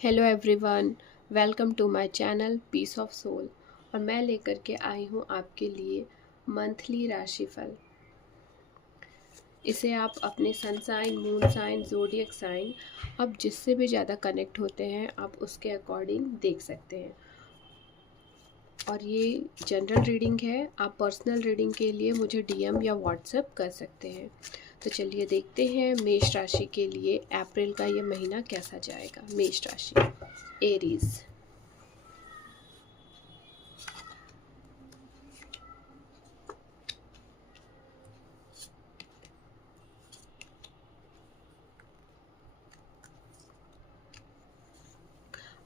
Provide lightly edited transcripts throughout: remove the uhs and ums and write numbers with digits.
Hello everyone, welcome to my channel Peace of Soul. और मैं लेकर के आई हूँ आपके लिए मंथली राशिफल। इसे आप अपने sun sign, moon sign, zodiac sign, आप जिससे भी ज़्यादा कनेक्ट होते हैं आप उसके अकॉर्डिंग देख सकते हैं। और ये जनरल रीडिंग है, आप पर्सनल रीडिंग के लिए मुझे डीएम या व्हाट्सएप कर सकते हैं। तो चलिए देखते हैं मेष राशि के लिए अप्रैल का ये महीना कैसा जाएगा। मेष राशि, एरीज।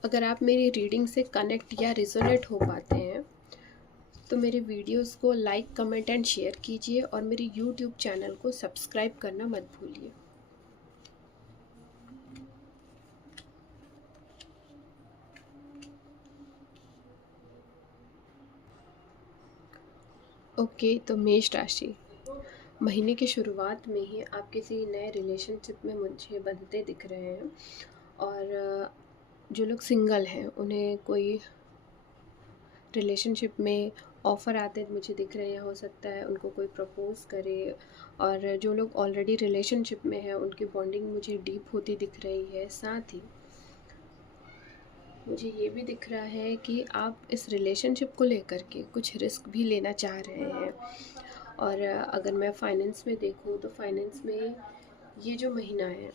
अगर आप मेरी रीडिंग से कनेक्ट या रिजोनेट हो पाते हैं तो मेरे वीडियोस को लाइक, कमेंट एंड शेयर कीजिए और मेरे यूट्यूब चैनल को सब्सक्राइब करना मत भूलिए। ओके, तो मेष राशि, महीने की शुरुआत में ही आप किसी नए रिलेशनशिप में मुझे बंधते दिख रहे हैं। और जो लोग सिंगल हैं उन्हें कोई रिलेशनशिप में ऑफ़र आते मुझे दिख रहे हैं, हो सकता है उनको कोई प्रपोज़ करे। और जो लोग ऑलरेडी रिलेशनशिप में हैं उनकी बॉन्डिंग मुझे डीप होती दिख रही है। साथ ही मुझे ये भी दिख रहा है कि आप इस रिलेशनशिप को लेकर के कुछ रिस्क भी लेना चाह रहे हैं। और अगर मैं फाइनेंस में देखूँ तो फाइनेंस में ये जो महीना है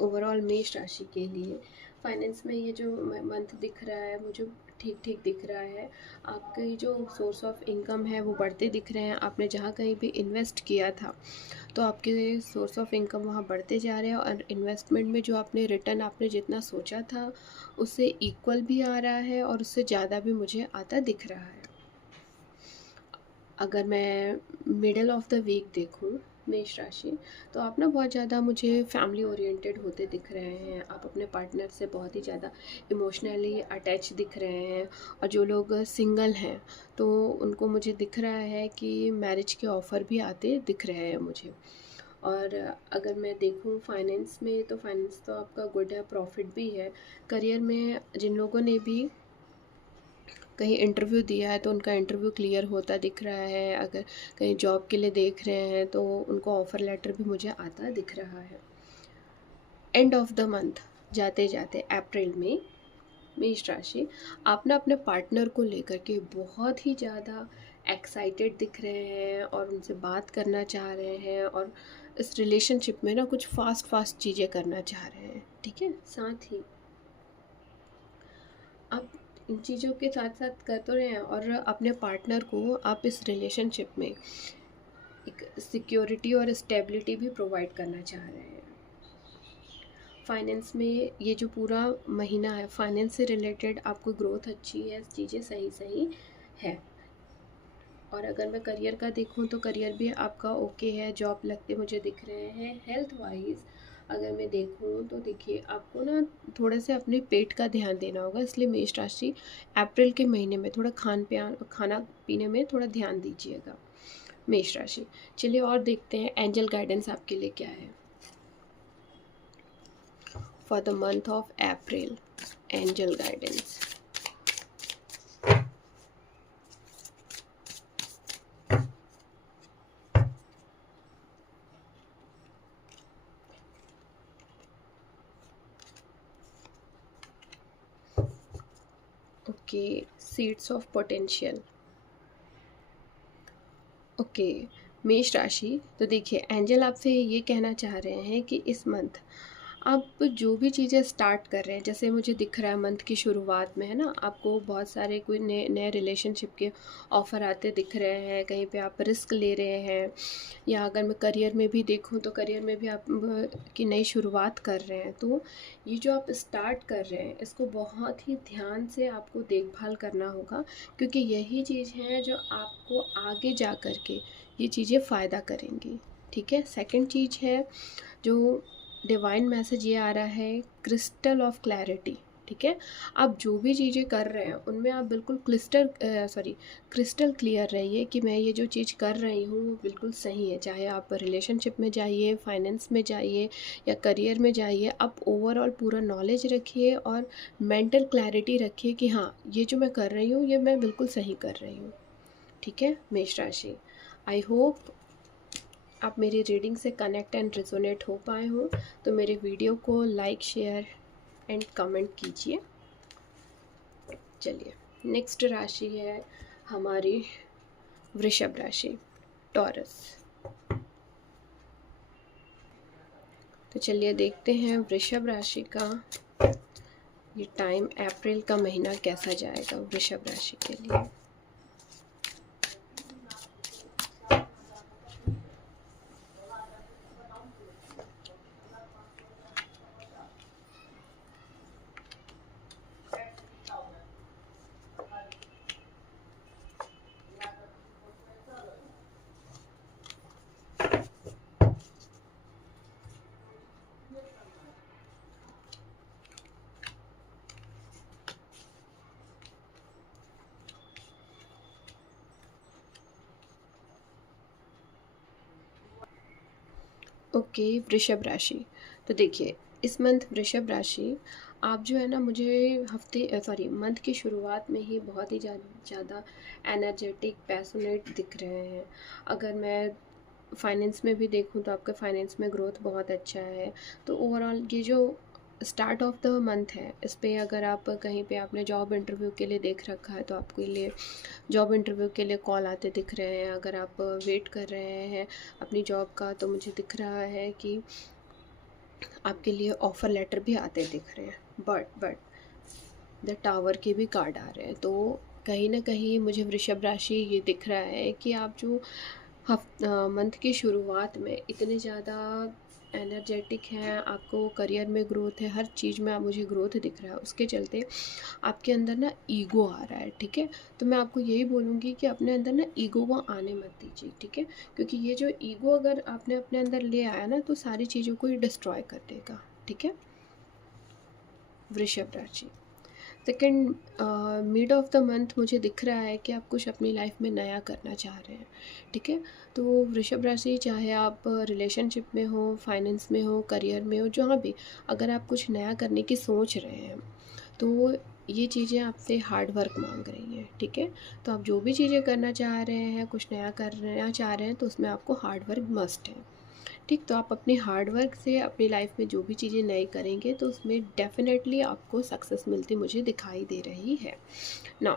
ओवरऑल मेष राशि के लिए, फाइनेंस में ये जो मंथ दिख रहा है मुझे ठीक ठीक दिख रहा है। आपके जो सोर्स ऑफ इनकम है वो बढ़ते दिख रहे हैं। आपने जहाँ कहीं भी इन्वेस्ट किया था तो आपके सोर्स ऑफ इनकम वहाँ बढ़ते जा रहे हैं। और इन्वेस्टमेंट में जो आपने रिटर्न आपने जितना सोचा था उससे इक्वल भी आ रहा है और उससे ज़्यादा भी मुझे आता दिख रहा है। अगर मैं मिडल ऑफ द वीक देखूँ मेष राशि, तो आप ना बहुत ज़्यादा मुझे फैमिली ओरिएंटेड होते दिख रहे हैं। आप अपने पार्टनर से बहुत ही ज़्यादा इमोशनली अटैच दिख रहे हैं। और जो लोग सिंगल हैं तो उनको मुझे दिख रहा है कि मैरिज के ऑफ़र भी आते दिख रहे हैं मुझे। और अगर मैं देखूँ फाइनेंस में तो फाइनेंस तो आपका गुड है, प्रॉफिट भी है। करियर में जिन लोगों ने भी कहीं इंटरव्यू दिया है तो उनका इंटरव्यू क्लियर होता दिख रहा है। अगर कहीं जॉब के लिए देख रहे हैं तो उनको ऑफ़र लेटर भी मुझे आता दिख रहा है। एंड ऑफ द मंथ जाते जाते अप्रैल में मेष राशि, आप ना अपने पार्टनर को लेकर के बहुत ही ज़्यादा एक्साइटेड दिख रहे हैं और उनसे बात करना चाह रहे हैं। और इस रिलेशनशिप में ना कुछ फास्ट चीज़ें करना चाह रहे हैं। ठीक है, साथ ही आप इन चीज़ों के साथ साथ कर तो रहे हैं और अपने पार्टनर को आप इस रिलेशनशिप में एक सिक्योरिटी और स्टेबिलिटी भी प्रोवाइड करना चाह रहे हैं। फाइनेंस में ये जो पूरा महीना है फाइनेंस से रिलेटेड आपको ग्रोथ अच्छी है, चीज़ें सही है। और अगर मैं करियर का देखूं तो करियर भी आपका ओके है, जॉब लगते मुझे दिख रहे हैं। हेल्थ वाइज अगर मैं देखूं तो देखिए आपको ना थोड़ा से अपने पेट का ध्यान देना होगा, इसलिए मेष राशि अप्रैल के महीने में थोड़ा खाना पीने में थोड़ा ध्यान दीजिएगा मेष राशि। चलिए और देखते हैं एंजल गाइडेंस आपके लिए क्या है for the month of April. Angel guidance, okay, seeds of potential. Okay, मेष राशि, तो देखिए एंजल आपसे ये कहना चाह रहे हैं कि इस मंथ आप जो भी चीज़ें स्टार्ट कर रहे हैं, जैसे मुझे दिख रहा है मंथ की शुरुआत में है ना आपको बहुत सारे कोई नए नए रिलेशनशिप के ऑफ़र आते दिख रहे हैं, कहीं पे आप रिस्क ले रहे हैं। या अगर मैं करियर में भी देखूं तो करियर में भी आप की नई शुरुआत कर रहे हैं। तो ये जो आप स्टार्ट कर रहे हैं इसको बहुत ही ध्यान से आपको देखभाल करना होगा, क्योंकि यही चीज़ है जो आपको आगे जा कर के ये चीज़ें फ़ायदा करेंगी। ठीक है, सेकंड चीज़ है जो डिवाइन मैसेज ये आ रहा है, क्रिस्टल ऑफ क्लैरिटी। ठीक है। आप जो भी चीज़ें कर रहे हैं उनमें आप बिल्कुल क्रिस्टल क्लियर रहिए कि मैं ये जो चीज़ कर रही हूँ वो बिल्कुल सही है। चाहे आप रिलेशनशिप में जाइए, फाइनेंस में जाइए या करियर में जाइए, आप ओवरऑल पूरा नॉलेज रखिए और मेंटल क्लैरिटी रखिए कि हाँ, ये जो मैं कर रही हूँ ये मैं बिल्कुल सही कर रही हूँ। ठीक है मेष राशि, आई होप आप मेरी रीडिंग से कनेक्ट एंड रिजोनेट हो पाए हों। तो मेरे वीडियो को लाइक, शेयर एंड कमेंट कीजिए। चलिए, नेक्स्ट राशि है हमारी वृषभ राशि, टॉरस। तो चलिए देखते हैं वृषभ राशि का ये टाइम, अप्रैल का महीना कैसा जाएगा वृषभ राशि के लिए। ओके, वृषभ राशि। तो देखिए, इस मंथ वृषभ राशि, आप जो है ना, मुझे मंथ की शुरुआत में ही बहुत ही ज़्यादा एनर्जेटिक, पैशनेट दिख रहे हैं। अगर मैं फाइनेंस में भी देखूँ तो आपका फाइनेंस में ग्रोथ बहुत अच्छा है। तो ओवरऑल ये जो स्टार्ट ऑफ द मंथ है, इस पे अगर आप कहीं पे आपने जॉब इंटरव्यू के लिए देख रखा है तो आपके लिए जॉब इंटरव्यू के लिए कॉल आते दिख रहे हैं। अगर आप वेट कर रहे हैं अपनी जॉब का तो मुझे दिख रहा है कि आपके लिए ऑफ़र लेटर भी आते दिख रहे हैं। बट द टावर के भी कार्ड आ रहे हैं। तो कहीं ना कहीं मुझे वृषभ राशि ये दिख रहा है कि आप जो मंथ की शुरुआत में इतने ज़्यादा एनर्जेटिक हैं, आपको करियर में ग्रोथ है, हर चीज़ में आप मुझे ग्रोथ दिख रहा है, उसके चलते आपके अंदर ना ईगो आ रहा है। ठीक है, तो मैं आपको यही बोलूँगी कि अपने अंदर ना ईगो को आने मत दीजिए। ठीक है, क्योंकि ये जो ईगो अगर आपने अपने अंदर ले आया ना तो सारी चीज़ों को ही डिस्ट्रॉय कर देगा। ठीक है, वृषभ राशि। Second mid of the month मुझे दिख रहा है कि आप कुछ अपनी लाइफ में नया करना चाह रहे हैं। ठीक है, तो वृषभ राशि, चाहे आप रिलेशनशिप में हो, फाइनेंस में हो, करियर में हो, जहाँ भी अगर आप कुछ नया करने की सोच रहे हैं तो ये चीज़ें आपसे हार्ड वर्क मांग रही हैं। ठीक है, तो आप जो भी चीज़ें करना चाह रहे हैं, कुछ नया करना चाह रहे हैं, तो उसमें आपको हार्ड वर्क मस्ट है। ठीक, तो आप अपने हार्ड वर्क से अपनी लाइफ में जो भी चीज़ें नई करेंगे तो उसमें डेफिनेटली आपको सक्सेस मिलती मुझे दिखाई दे रही है। Now,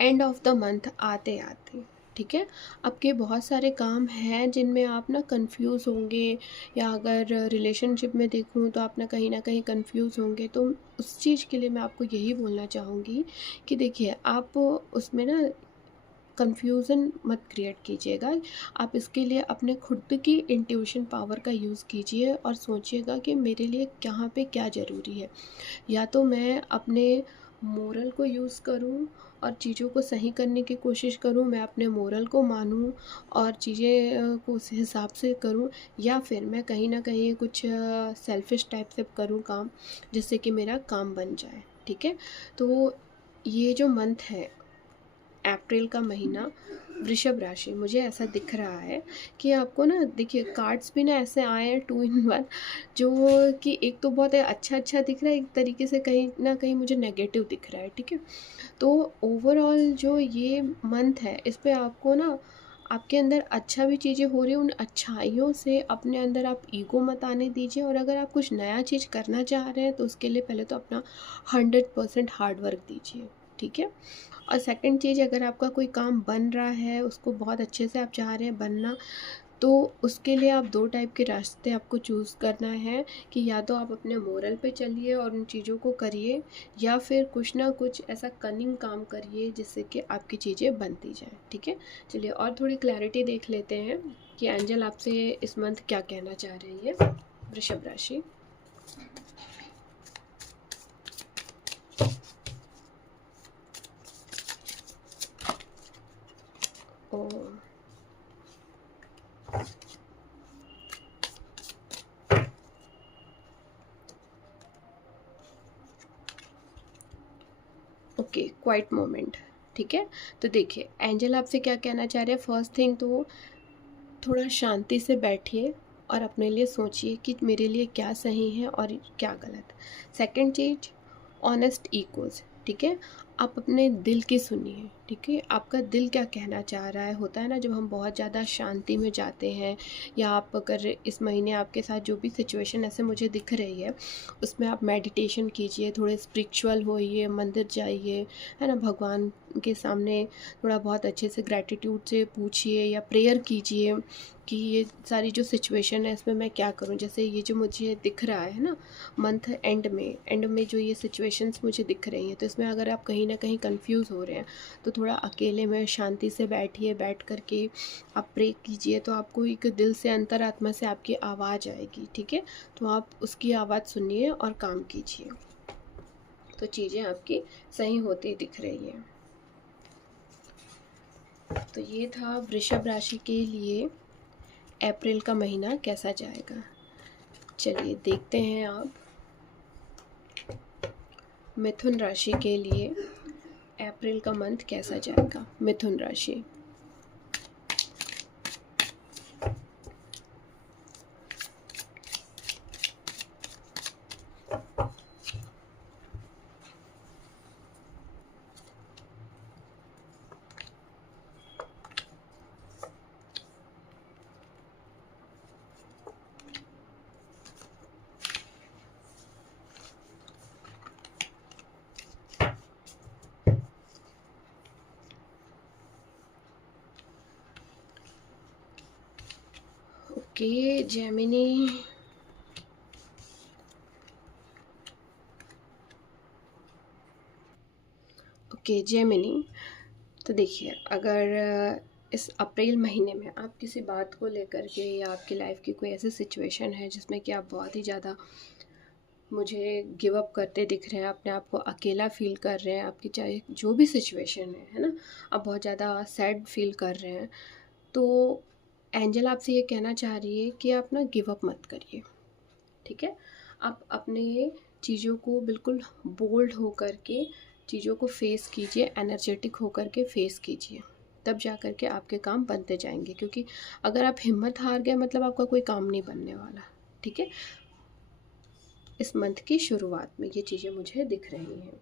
end of the month आते आते, ठीक है, आपके बहुत सारे काम हैं जिनमें आप ना कंफ्यूज होंगे, या अगर रिलेशनशिप में देखूं तो आप ना कहीं कंफ्यूज होंगे। तो उस चीज़ के लिए मैं आपको यही बोलना चाहूँगी कि देखिए, आप उसमें ना कन्फ्यूज़न मत क्रिएट कीजिएगा। आप इसके लिए अपने खुद की इंट्यूशन पावर का यूज़ कीजिए और सोचिएगा कि मेरे लिए कहाँ पे क्या ज़रूरी है। या तो मैं अपने मोरल को यूज़ करूँ और चीज़ों को सही करने की कोशिश करूँ, मैं अपने मोरल को मानूँ और चीज़ें को उस हिसाब से करूँ, या फिर मैं कहीं न कहीं कुछ सेल्फ़िश टाइप से करूँ काम, जिससे कि मेरा काम बन जाए। ठीक है? तो ये जो मंथ है, अप्रैल का महीना, वृषभ राशि, मुझे ऐसा दिख रहा है कि आपको ना, देखिए, कार्ड्स भी ना ऐसे आए हैं 2 इन 1, जो कि एक तो बहुत अच्छा दिख रहा है, एक तरीके से कहीं ना कहीं मुझे नेगेटिव दिख रहा है। ठीक है, तो ओवरऑल जो ये मंथ है, इस पे आपको ना, आपके अंदर अच्छा भी चीज़ें हो रही हैं, उन अच्छाइयों से अपने अंदर आप ईगो मत आने दीजिए। और अगर आप कुछ नया चीज़ करना चाह रहे हैं तो उसके लिए पहले तो अपना 100% हार्ड वर्क दीजिए। ठीक है, और सेकंड चीज़, अगर आपका कोई काम बन रहा है, उसको बहुत अच्छे से आप चाह रहे हैं बनना, तो उसके लिए आप 2 टाइप के रास्ते आपको चूज़ करना है कि या तो आप अपने मोरल पे चलिए और उन चीज़ों को करिए, या फिर कुछ ना कुछ ऐसा कनिंग काम करिए जिससे कि आपकी चीज़ें बनती जाएँ। ठीक है? चलिए और थोड़ी क्लैरिटी देख लेते हैं कि एंजल आपसे इस मंथ क्या कहना चाह रही है, वृषभ राशि। ओह! Okay, quiet moment. ठीक है, तो देखिए एंजल आपसे क्या कहना चाह रहे हैं। फर्स्ट थिंग तो थोड़ा शांति से बैठिए और अपने लिए सोचिए कि मेरे लिए क्या सही है और क्या गलत। सेकंड चीज़, ऑनेस्ट इकोज़। ठीक है, आप अपने दिल की सुनिए। ठीक है, आपका दिल क्या कहना चाह रहा है। होता है ना जब हम बहुत ज़्यादा शांति में जाते हैं, या आप अगर इस महीने आपके साथ जो भी सिचुएशन ऐसे मुझे दिख रही है, उसमें आप मेडिटेशन कीजिए, थोड़े स्पिरिचुअल होइए, मंदिर जाइए, है ना, भगवान के सामने थोड़ा बहुत अच्छे से ग्रैटिट्यूड से पूछिए या प्रेयर कीजिए कि ये सारी जो सिचुएशन है इसमें मैं क्या करूँ। जैसे ये जो मुझे दिख रहा है ना, मंथ एंड में जो ये सिचुएशंस मुझे दिख रही हैं, तो इसमें अगर आप कहीं ना कहीं कंफ्यूज हो रहे हैं तो थोड़ा अकेले में शांति से बैठिए, बैठ कर के आप प्रे कीजिए, तो आपको एक दिल से, अंतरात्मा से आपकी आवाज़ आएगी। ठीक है, तो आप उसकी आवाज़ सुनिए और काम कीजिए, तो चीज़ें आपकी सही होती दिख रही हैं। तो ये था वृषभ राशि के लिए अप्रैल का महीना कैसा जाएगा। चलिए देखते हैं आप मिथुन राशि के लिए अप्रैल का मंथ कैसा जाएगा। मिथुन राशि, ओके जेमिनी, ओके जेमिनी, तो देखिए अगर इस अप्रैल महीने में आप किसी बात को लेकर के, या आपकी लाइफ की कोई ऐसी सिचुएशन है जिसमें कि आप बहुत ही ज़्यादा मुझे गिव अप करते दिख रहे हैं, अपने आप को अकेला फ़ील कर रहे हैं, आपकी चाहे जो भी सिचुएशन है ना, आप बहुत ज़्यादा सैड फील कर रहे हैं, तो एंजल आपसे ये कहना चाह रही है कि आप ना गिव अप मत करिए। ठीक है, आप अपने चीज़ों को बिल्कुल बोल्ड हो कर के चीज़ों को फेस कीजिए, एनर्जेटिक हो कर के फेस कीजिए, तब जा कर के आपके काम बनते जाएंगे। क्योंकि अगर आप हिम्मत हार गए मतलब आपका कोई काम नहीं बनने वाला। ठीक है, इस मंथ की शुरुआत में ये चीज़ें मुझे दिख रही हैं।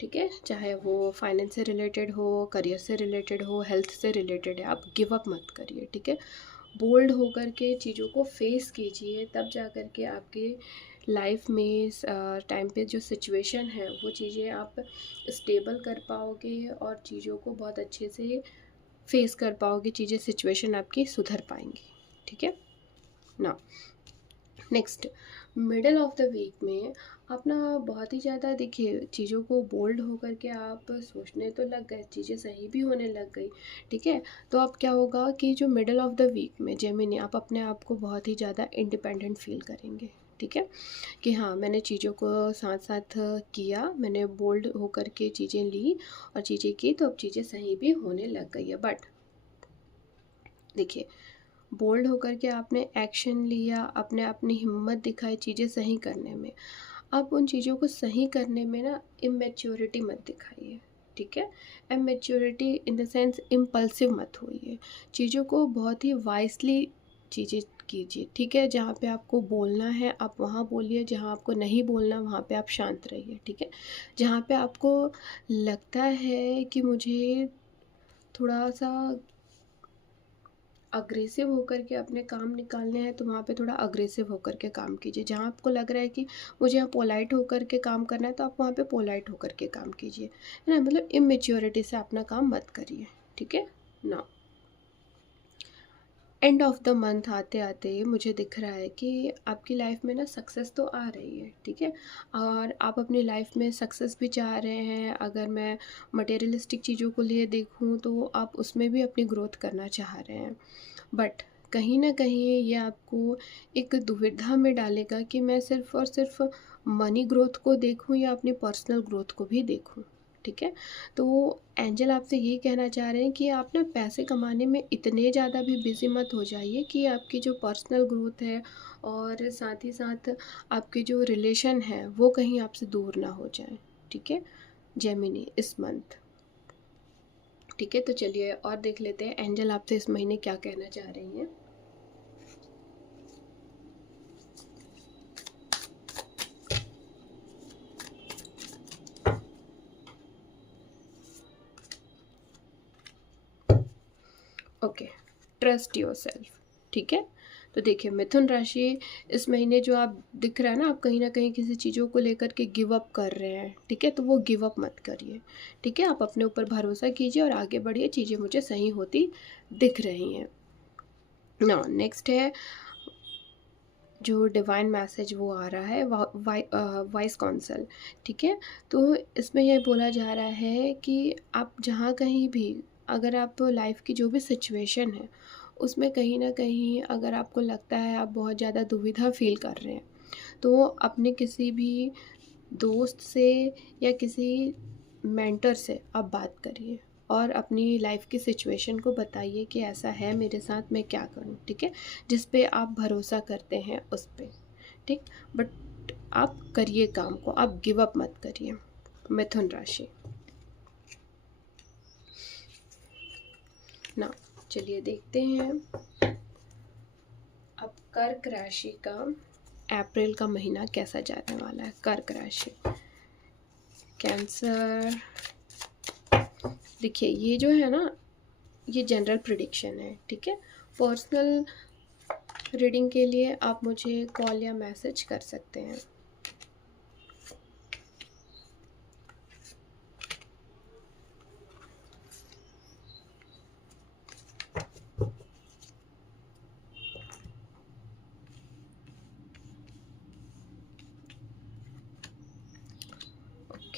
ठीक है, चाहे वो फाइनेंस से रिलेटेड हो, करियर से रिलेटेड हो, हेल्थ से रिलेटेड है, आप गिव अप मत करिए। ठीक है, बोल्ड होकर के चीज़ों को फेस कीजिए, तब जा कर के आपके लाइफ में टाइम पे जो सिचुएशन है वो चीज़ें आप स्टेबल कर पाओगे और चीज़ों को बहुत अच्छे से फेस कर पाओगे, चीज़ें, सिचुएशन आपकी सुधर पाएंगी। ठीक है ना। Next, middle of the week में आप ना बहुत ही ज़्यादा देखिए चीज़ों को बोल्ड होकर के आप सोचने तो लग गए, चीज़ें सही भी होने लग गई। ठीक है, तो अब क्या होगा कि जो मिडल ऑफ द वीक में जेमिनी, आप अपने आप को बहुत ही ज़्यादा इंडिपेंडेंट फील करेंगे। ठीक है, कि हाँ मैंने चीज़ों को साथ साथ किया, मैंने बोल्ड होकर के चीज़ें ली और चीज़ें की, तो अब चीज़ें सही भी होने लग गई है। बट देखिए, बोल्ड होकर के आपने एक्शन लिया, आपने अपनी हिम्मत दिखाई चीज़ें सही करने में, आप उन चीज़ों को सही करने में ना इमेच्योरिटी मत दिखाइए। ठीक है, immaturity in the sense impulsive मत होइए, चीज़ों को बहुत ही वाइसली चीज़ें कीजिए। ठीक है, जहाँ पे आपको बोलना है आप वहाँ बोलिए, जहाँ आपको नहीं बोलना वहाँ पे आप शांत रहिए। ठीक है, जहाँ पे आपको लगता है कि मुझे थोड़ा सा अग्रेसिव होकर के अपने काम निकालने हैं, तो वहाँ पे थोड़ा अग्रेसिव होकर के काम कीजिए। जहाँ आपको लग रहा है कि मुझे यहाँ पोलाइट होकर के काम करना है, तो आप वहाँ पे पोलाइट होकर के काम कीजिए, है ना। मतलब इमेच्योरिटी से अपना काम मत करिए। ठीक है ना। एंड ऑफ द मंथ आते आते मुझे दिख रहा है कि आपकी लाइफ में ना सक्सेस तो आ रही है। ठीक है, और आप अपनी लाइफ में सक्सेस भी चाह रहे हैं। अगर मैं मटेरियलिस्टिक चीज़ों को लिए देखूँ तो आप उसमें भी अपनी ग्रोथ करना चाह रहे हैं। बट कहीं ना कहीं ये आपको एक दुविधा में डालेगा कि मैं सिर्फ और सिर्फ मनी ग्रोथ को देखूं या अपनी पर्सनल ग्रोथ को भी देखूं। ठीक है, तो एंजल आपसे ये कहना चाह रहे हैं कि आप ना पैसे कमाने में इतने ज़्यादा भी बिजी मत हो जाइए कि आपकी जो पर्सनल ग्रोथ है और साथ ही साथ आपके जो रिलेशन है वो कहीं आपसे दूर ना हो जाए। ठीक है, जेमिनी इस मंथ। ठीक है, तो चलिए और देख लेते हैं एंजल आपसे इस महीने क्या कहना चाह रही हैं। Okay, trust your self. ठीक है, तो देखिए मिथुन राशि, इस महीने जो आप दिख रहा है ना, आप कहीं ना कहीं किसी चीज़ों को लेकर के गिव अप कर रहे हैं। ठीक है, तो वो गिव अप मत करिए। ठीक है, आप अपने ऊपर भरोसा कीजिए और आगे बढ़िए, चीज़ें मुझे सही होती दिख रही हैं ना। नेक्स्ट है जो डिवाइन मैसेज वो आ रहा है, वाइस काउंसिल। ठीक है, तो इसमें यह बोला जा रहा है कि आप जहाँ कहीं भी, अगर आप लाइफ की जो भी सिचुएशन है उसमें कहीं ना कहीं अगर आपको लगता है आप बहुत ज़्यादा दुविधा फील कर रहे हैं, तो अपने किसी भी दोस्त से या किसी मेंटर से आप बात करिए और अपनी लाइफ की सिचुएशन को बताइए कि ऐसा है मेरे साथ, मैं क्या करूं। ठीक है, जिस पे आप भरोसा करते हैं उस पे। ठीक, बट आप करिए काम को, आप गिव अप मत करिए। मिथुन राशि ना, चलिए देखते हैं अब कर्क राशि का अप्रैल का महीना कैसा जाने वाला है। कर्क राशि, कैंसर। देखिए ये जो है ना, ये जनरल प्रिडिक्शन है। ठीक है, पर्सनल रीडिंग के लिए आप मुझे कॉल या मैसेज कर सकते हैं।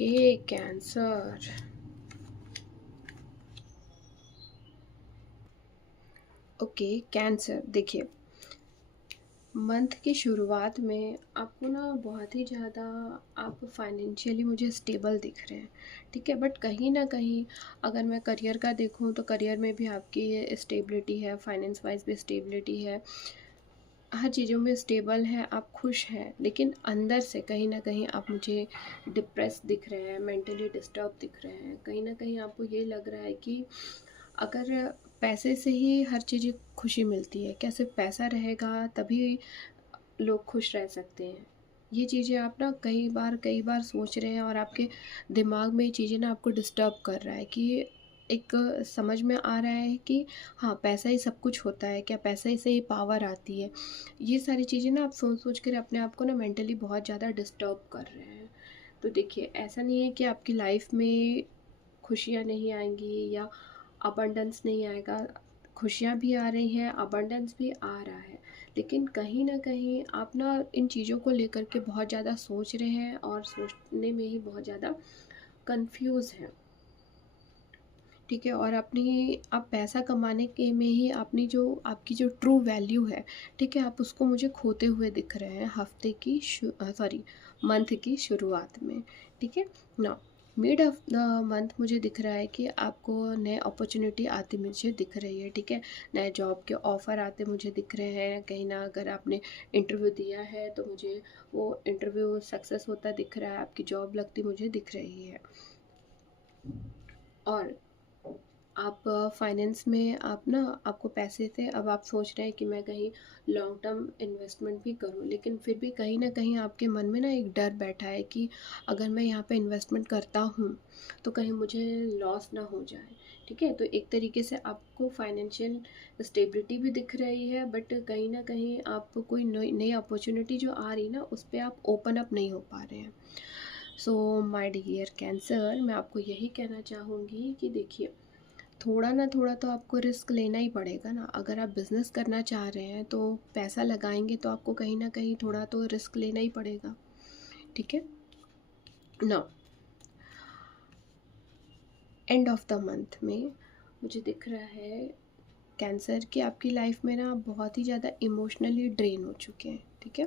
Okay, cancer. Okay, cancer. देखिए मंथ की शुरुआत में आपको ना बहुत ही ज़्यादा आप फाइनेंशियली मुझे स्टेबल दिख रहे हैं। ठीक है, बट कहीं ना कहीं अगर मैं करियर का देखूं तो करियर में भी आपकी स्टेबिलिटी है, फाइनेंस वाइज भी स्टेबिलिटी है, हर चीज़ों में स्टेबल है, आप खुश हैं। लेकिन अंदर से कहीं ना कहीं आप मुझे डिप्रेस दिख रहे हैं, मेंटली डिस्टर्ब दिख रहे हैं। कहीं ना कहीं आपको ये लग रहा है कि अगर पैसे से ही हर चीज़ खुशी मिलती है, क्या सिर्फ पैसा रहेगा तभी लोग खुश रह सकते हैं। ये चीज़ें आप ना कई बार सोच रहे हैं और आपके दिमाग में ये चीज़ें ना आपको डिस्टर्ब कर रहा है कि एक समझ में आ रहा है कि हाँ पैसा ही सब कुछ होता है, क्या पैसा ही से ही पावर आती है। ये सारी चीज़ें ना आप सोच सोच कर अपने आप को ना मेंटली बहुत ज़्यादा डिस्टर्ब कर रहे हैं। तो देखिए ऐसा नहीं है कि आपकी लाइफ में खुशियाँ नहीं आएंगी या अबंडेंस नहीं आएगा। खुशियाँ भी आ रही हैं, अबंडेंस भी आ रहा है, लेकिन कहीं न कहीं आप ना इन चीज़ों को लेकर के बहुत ज़्यादा सोच रहे हैं और सोचने में ही बहुत ज़्यादा कंफ्यूज हैं। ठीक है, और अपनी आप पैसा कमाने के में ही अपनी जो आपकी जो ट्रू वैल्यू है, ठीक है, आप उसको मुझे खोते हुए दिख रहे हैं हफ्ते की सॉरी मंथ की शुरुआत में। ठीक है ना, मिड ऑफ द मंथ मुझे दिख रहा है कि आपको नए अपॉर्चुनिटी आती मुझे दिख रही है। ठीक है, नए जॉब के ऑफ़र आते मुझे दिख रहे हैं। कहीं ना अगर आपने इंटरव्यू दिया है तो मुझे वो इंटरव्यू सक्सेस होता दिख रहा है, आपकी जॉब लगती मुझे दिख रही है। और आप फाइनेंस में आप ना आपको पैसे थे, अब आप सोच रहे हैं कि मैं कहीं लॉन्ग टर्म इन्वेस्टमेंट भी करूं, लेकिन फिर भी कहीं ना कहीं आपके मन में ना एक डर बैठा है कि अगर मैं यहाँ पे इन्वेस्टमेंट करता हूँ तो कहीं मुझे लॉस ना हो जाए। ठीक है, तो एक तरीके से आपको फाइनेंशियल स्टेबिलिटी भी दिख रही है, बट कहीं ना कहीं आप कोई नई नई अपॉर्चुनिटी जो आ रही ना उस पर आप ओपन अप नहीं हो पा रहे हैं। सो माय डियर कैंसर, मैं आपको यही कहना चाहूँगी कि देखिए थोड़ा ना थोड़ा तो आपको रिस्क लेना ही पड़ेगा ना। अगर आप बिज़नेस करना चाह रहे हैं तो पैसा लगाएंगे तो आपको कहीं ना कहीं थोड़ा तो रिस्क लेना ही पड़ेगा। ठीक है ना, एंड ऑफ द मंथ में मुझे दिख रहा है कैंसर कि आपकी लाइफ में ना आप बहुत ही ज़्यादा इमोशनली ड्रेन हो चुके हैं। ठीक है।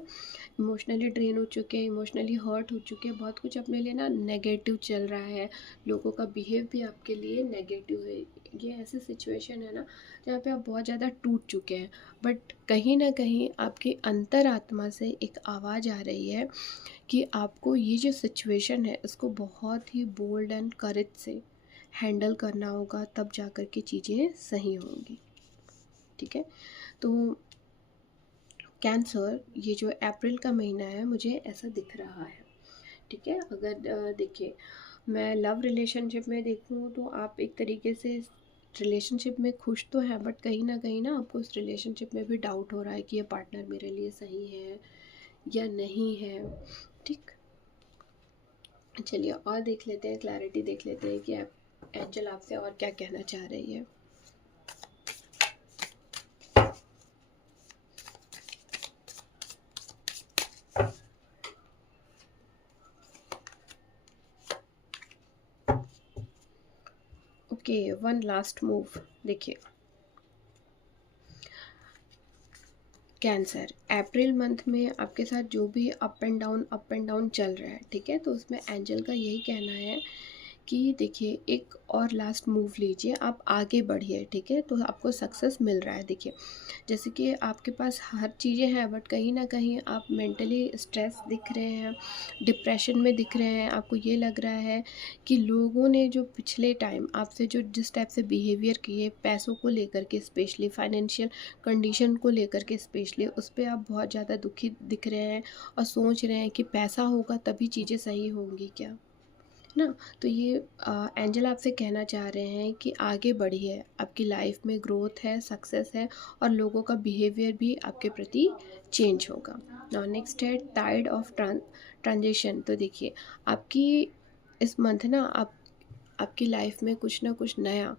इमोशनली ड्रेन हो चुके हैं, इमोशनली हर्ट हो चुके हैं, बहुत कुछ अपने लिए ना नेगेटिव चल रहा है, लोगों का बिहेव भी आपके लिए नेगेटिव है। ये ऐसी सिचुएशन है ना जहाँ पे आप बहुत ज़्यादा टूट चुके हैं, बट कहीं ना कहीं आपकी अंतरात्मा से एक आवाज़ आ रही है कि आपको ये जो सिचुएशन है इसको बहुत ही बोल्ड एंड करेज से हैंडल करना होगा, तब जा कर के चीज़ें सही होंगी। ठीक है। तो कैंसर, ये जो अप्रैल का महीना है मुझे ऐसा दिख रहा है। ठीक है। अगर देखिए, मैं लव रिलेशनशिप में देखूँ तो आप एक तरीके से रिलेशनशिप में खुश तो हैं, बट कहीं ना आपको उस रिलेशनशिप में भी डाउट हो रहा है कि ये पार्टनर मेरे लिए सही है या नहीं है। ठीक। चलिए और देख लेते हैं, क्लैरिटी देख लेते हैं कि आप एंजल आपसे और क्या कहना चाह रही है। Okay, one last move. देखिए, कैंसर, अप्रैल मंथ में आपके साथ जो भी अप एंड डाउन चल रहा है, ठीक है, तो उसमें एंजल का यही कहना है कि देखिए एक और लास्ट मूव लीजिए, आप आगे बढ़िए। ठीक है, तो आपको सक्सेस मिल रहा है। देखिए, जैसे कि आपके पास हर चीज़ें हैं, बट कहीं ना कहीं आप मेंटली स्ट्रेस दिख रहे हैं, डिप्रेशन में दिख रहे हैं। आपको ये लग रहा है कि लोगों ने जो पिछले टाइम आपसे जो जिस टाइप से बिहेवियर किए, पैसों को लेकर के स्पेशली, फाइनेंशियल कंडीशन को लेकर के स्पेशली, उस पर आप बहुत ज़्यादा दुखी दिख रहे हैं और सोच रहे हैं कि पैसा होगा तभी चीज़ें सही होंगी क्या, ना। तो ये एंजल आपसे कहना चाह रहे हैं कि आगे बढ़िए, आपकी लाइफ में ग्रोथ है, सक्सेस है, और लोगों का बिहेवियर भी आपके प्रति चेंज होगा। नाउ नेक्स्ट है टाइड ऑफ ट्रांजिशन। तो देखिए, आपकी इस मंथ ना आपकी लाइफ में कुछ ना कुछ नया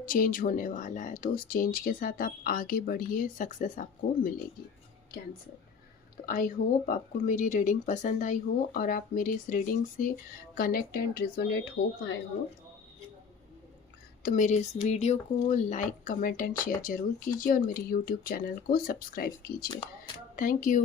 चेंज होने वाला है, तो उस चेंज के साथ आप आगे बढ़िए, सक्सेस आपको मिलेगी, कैंसर। तो आई होप आपको मेरी रीडिंग पसंद आई हो और आप मेरी इस रीडिंग से कनेक्ट एंड रिजोनेट हो पाए हो। तो मेरे इस वीडियो को लाइक, कमेंट एंड शेयर ज़रूर कीजिए और मेरे यूट्यूब चैनल को सब्सक्राइब कीजिए। Thank you.